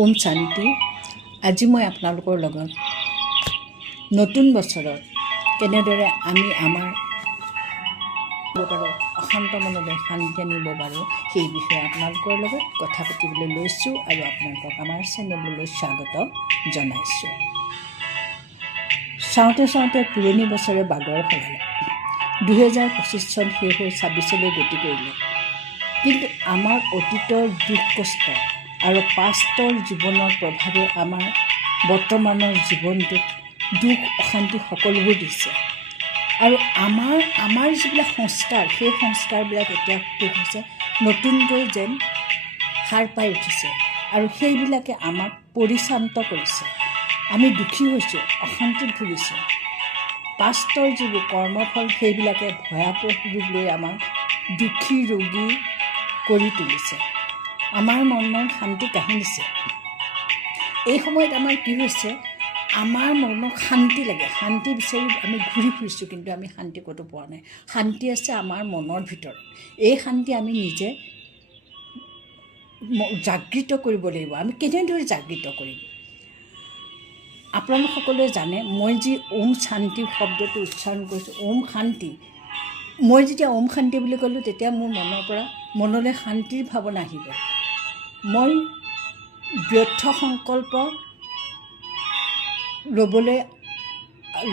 ওম শান্তি। আজি মই আপোনালোকৰ লগত নতুন বছৰত কেনেদৰে আমি আমাৰ অশান্ত মনলৈ শান্তি আনিব পাৰোঁ সেই বিষয়ে আপোনালোকৰ লগত কথা পাতিবলৈ লৈছোঁ আৰু আপোনালোকক আমাৰ চেনেললৈ স্বাগত জনাইছোঁ। চাওঁতে চাওঁতে পুৰণি বছৰে বাগৰ সলালে। 2025 চন শেষ হৈ 26লৈ গতি কৰিলে। কিন্তু আমাৰ অতীতৰ দুখ কষ্ট আৰু পাষ্টৰ জীৱনৰ প্ৰভাৱে আমাৰ বৰ্তমানৰ জীৱনটোত দুখ অশান্তি সকলোবোৰ দিছে। আৰু আমাৰ যিবিলাক সংস্কাৰ, সেই সংস্কাৰবিলাক এতিয়া কি হৈছে, নতুনকৈ যেন সাৰ পাই উঠিছে আৰু সেইবিলাকে আমাক পৰিচান্ত কৰিছে। আমি দুখী হৈছোঁ, অশান্তিত ভুগিছোঁ। পাষ্টৰ যিবোৰ কৰ্মফল সেইবিলাকে ভয়াৱহ ৰূপ লৈ আমাক দুখী ৰোগী কৰি তুলিছে। আমাৰ মনৰ শান্তি কাঢ়ি নিছে। এই সময়ত আমাৰ কি হৈছে, আমাৰ মনত শান্তি লাগে, শান্তি বিচাৰি আমি ঘূৰি ফুৰিছোঁ, কিন্তু আমি শান্তি ক'তো পোৱা নাই। শান্তি আছে আমাৰ মনৰ ভিতৰত। এই শান্তি আমি নিজে জাগৃত কৰিব লাগিব। আমি কেনেদৰে জাগৃত কৰিম? আপোনালোক সকলোৱে জানে, মই যি ওম শান্তি শব্দটো উচ্চাৰণ কৰিছোঁ, ওম শান্তি, মই যেতিয়া ওম শান্তি বুলি ক'লোঁ তেতিয়া মোৰ মনৰ পৰা মনলৈ শান্তিৰ ভাৱনা আহিব। মই ব্যৰ্থ সংকল্প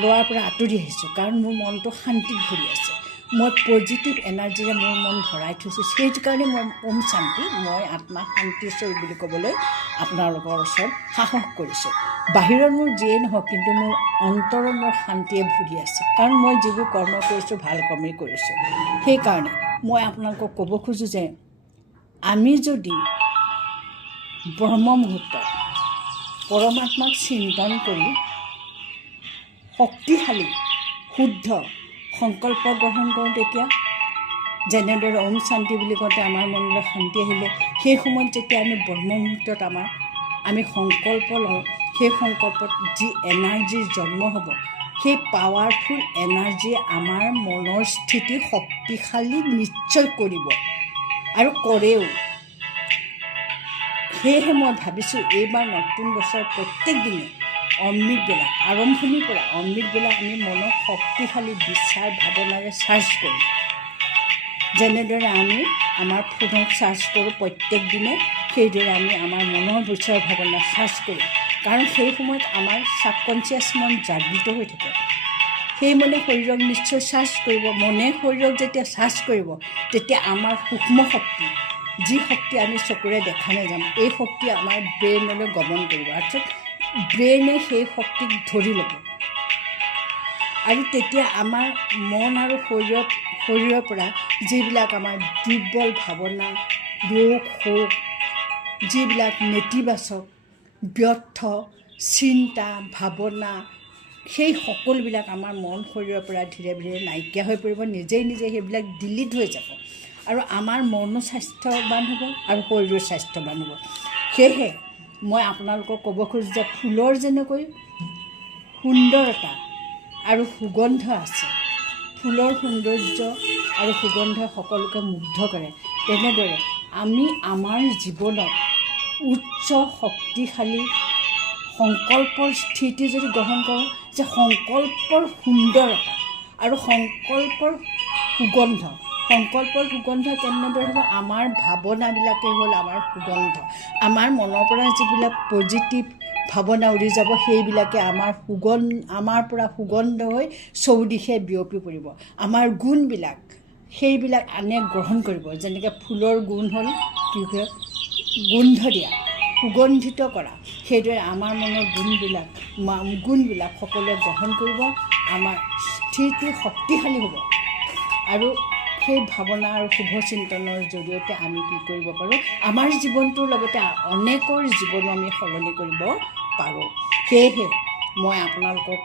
লোৱাৰ পৰা আঁতৰি আহিছোঁ, কাৰণ মোৰ মনটো শান্তিত ভৰি আছে। মই পজিটিভ এনাৰ্জিৰে মোৰ মন ভৰাই থৈছোঁ। সেইকাৰণে মই ওম শান্তি, মই আত্মা শান্তিৰ স্বৰূপ বুলি ক'বলৈ আপোনালোকৰ ওচৰত সাহস কৰিছোঁ। বাহিৰত মোৰ যিয়েই নহওক, কিন্তু মোৰ অন্তৰত মোৰ শান্তিয়ে ভৰি আছে, কাৰণ মই যিবোৰ কৰ্ম কৰিছোঁ ভাল কৰ্মেই কৰিছোঁ। সেইকাৰণে মই আপোনালোকক ক'ব খোজোঁ যে আমি যদি ব্ৰহ্ম মুহূৰ্তত পৰমাত্মাক চিন্তন কৰি শক্তিশালী শুদ্ধ সংকল্প গ্ৰহণ কৰোঁ, তেতিয়া যেনেদৰে ওম শান্তি বুলি কওঁতে আমাৰ মনলৈ শান্তি আহিলে, সেই সময়ত যেতিয়া আমি ব্ৰহ্ম মুহূৰ্তত আমি সংকল্প লওঁ, সেই সংকল্পত যি এনাৰ্জিৰ জন্ম হ'ব, সেই পাৱাৰফুল এনাৰ্জিয়ে আমাৰ মনৰ স্থিতি শক্তিশালী নিশ্চয় কৰিব আৰু কৰেও। সেয়েহে মই ভাবিছোঁ এইবাৰ নতুন বছৰ প্ৰত্যেক দিনে অমৃত বেলা, আৰম্ভণিৰ পৰা অমৃত বেলা আমি মনক শক্তিশালী বিচাৰ ভাৱনাৰে চাৰ্জ কৰিম। যেনেদৰে আমি আমাৰ ফোনক চাৰ্জ কৰোঁ প্ৰত্যেক দিনে, সেইদৰে আমি আমাৰ মনৰ বিচাৰ ভাৱনা চাৰ্জ কৰিম। কাৰণ সেই সময়ত আমাৰ ছাবকনচিয়াছ মন জাগৃত হৈ থাকে। সেই মনে শৰীৰক নিশ্চয় চাৰ্জ কৰিব। মনে শৰীৰক যেতিয়া চাৰ্জ কৰিব, তেতিয়া আমাৰ সূক্ষ্ম শক্তি, যি শক্তি আমি চকুৰে দেখা নাযাম, এই শক্তি আমাৰ ব্ৰেইনলৈ গমন কৰিব। অৰ্থাৎ ব্ৰেইনে সেই শক্তিক ধৰি ল'ব আৰু তেতিয়া আমাৰ মন আৰু শৰীৰৰ পৰা যিবিলাক আমাৰ দুৰ্বল ভাৱনা, ৰোগ শোক, যিবিলাক নেতিবাচক ব্যৰ্থ চিন্তা ভাৱনা, সেই সকলোবিলাক আমাৰ মন শৰীৰৰ পৰা ধীৰে ধীৰে নাইকিয়া হৈ পৰিব। নিজেই সেইবিলাক ডিলিট হৈ যাব আৰু আমাৰ মনো স্বাস্থ্যৱান হ'ব আৰু শৰীৰৰ স্বাস্থ্যৱান হ'ব। সেয়েহে মই আপোনালোকক ক'ব খোজোঁ যে ফুলৰ যেনেকৈ সুন্দৰতা আৰু সুগন্ধ আছে, ফুলৰ সৌন্দৰ্য আৰু সুগন্ধই সকলোকে মুগ্ধ কৰে, তেনেদৰে আমি আমাৰ জীৱনত উচ্চ শক্তিশালী সংকল্পৰ স্থিতি যদি গ্ৰহণ কৰোঁ, যে সংকল্পৰ সুন্দৰতা আৰু সংকল্পৰ সুগন্ধ কেনেদৰে হ'ব, আমাৰ ভাৱনাবিলাকেই হ'ল আমাৰ সুগন্ধ। আমাৰ মনৰ পৰা যিবিলাক পজিটিভ ভাৱনা উৰি যাব, সেইবিলাকে আমাৰ পৰা সুগন্ধ হৈ চৌদিশে বিয়পি পৰিব। আমাৰ গুণবিলাক সেইবিলাক আনে গ্ৰহণ কৰিব। যেনেকৈ ফুলৰ গুণ হ'ল কি কয়, গোন্ধ দিয়া, সুগন্ধিত কৰা। সেইদৰে আমাৰ মনৰ গুণবিলাক সকলোৱে গ্ৰহণ কৰিব। আমাৰ স্থিতি শক্তিশালী হ'ব আৰু সেই ভাৱনা আৰু শুভ চিন্তনৰ জৰিয়তে আমি কি কৰিব পাৰোঁ, আমাৰ জীৱনটোৰ লগতে অনেকৰ জীৱনো আমি সলনি কৰিব পাৰোঁ। সেয়েহে মই আপোনালোকক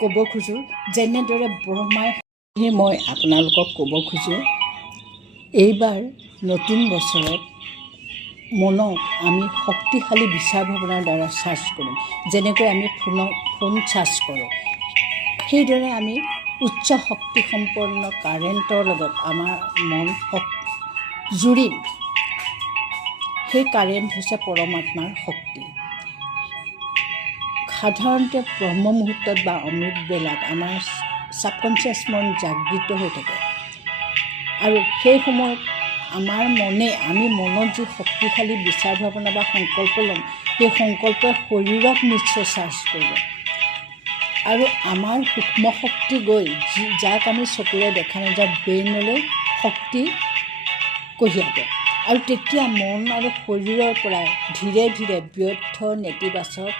ক'ব খোজোঁ, যেনেদৰে মই আপোনালোকক ক'ব খোজোঁ, এইবাৰ নতুন বছৰত মনক আমি শক্তিশালী বিচাৰ ভাৱনাৰ দ্বাৰা চাৰ্জ কৰিম। যেনেকৈ আমি ফোন চাৰ্জ কৰোঁ, সেইদৰে আমি উচ্চ শক্তি সম্পন্ন কাৰেণ্টৰ লগত আমাৰ মন জুৰিম। সেই কাৰেণ্ট হৈছে পৰমাত্মাৰ শক্তি। সাধাৰণতে ব্ৰহ্ম মুহূৰ্তত বা অমৃত বেলাত আমাৰ ছাবকনচিয়াছ মন জাগৃত হৈ থাকে আৰু সেই সময়ত আমাৰ আমি মনত যি শক্তিশালী বিচাৰ ভাৱনা বা সংকল্প ল'ম, সেই সংকল্পই শৰীৰক নিশ্চয় চাৰ্জ কৰিব আৰু আমাৰ সূক্ষ্ম শক্তি গৈ যাক আমি চকুৰে দেখা নাযায় ব্ৰেইনলৈ শক্তি কঢ়িয়াব আৰু তেতিয়া মন আৰু শৰীৰৰ পৰা ধীৰে ধীৰে ব্যৰ্থ নেতিবাচক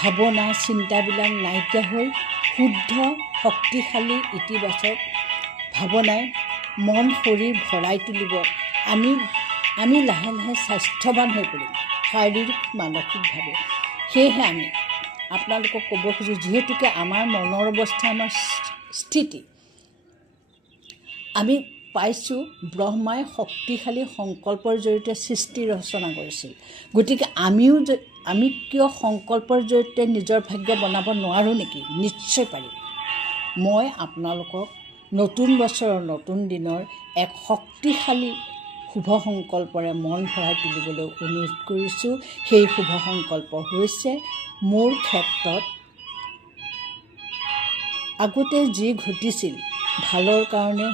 ভাৱনা চিন্তাবিলাক নাইকিয়া হৈ শুদ্ধ শক্তিশালী ইতিবাচক ভাৱনাই মন শৰীৰ ভৰাই তুলিব। আমি লাহে লাহে স্বাস্থ্যৱান হৈ পৰিম শাৰীৰিক মানসিকভাৱে। সেয়েহে আমি আপোনালোকক ক'ব খোজোঁ, যিহেতুকে আমাৰ মনৰ অৱস্থা আমাৰ স্থিতি আমি পাইছোঁ ব্ৰহ্মাই শক্তিশালী সংকল্পৰ জৰিয়তে সৃষ্টি ৰচনা কৰিছিল, গতিকে আমি কিয় সংকল্পৰ জৰিয়তে নিজৰ ভাগ্য বনাব নোৱাৰোঁ নেকি? নিশ্চয় পাৰিম। মই আপোনালোকক নতুন বছৰৰ নতুন দিনৰ এক শক্তিশালী শুভ সংকল্পৰে মন ভৰাই তুলিবলৈ অনুৰোধ কৰিছোঁ। সেই শুভ সংকল্প হৈছে, মোৰ ক্ষেত্ৰত আগতে যি ঘটিছিল ভালৰ কাৰণে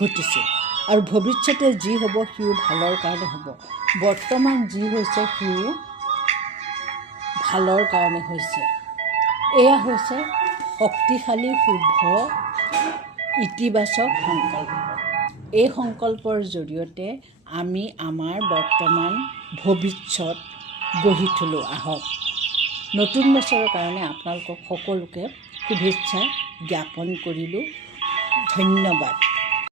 ঘটিছিল আৰু ভৱিষ্যতে যি হ'ব সিও ভালৰ কাৰণে হ'ব। বৰ্তমান যি হৈছে সিও ভালৰ কাৰণে হৈছে। এয়া হৈছে শক্তিশালী শুভ ইতিবাচক সংকল্প। এই সংকল্পৰ জৰিয়তে আমি আমাৰ বৰ্তমান ভৱিষ্যত গঢ়ি তোলোঁ। আহক নতুন বছৰৰ কাৰণে আপোনালোকক সকলোকে শুভেচ্ছা জ্ঞাপন কৰিলোঁ। ধন্যবাদ।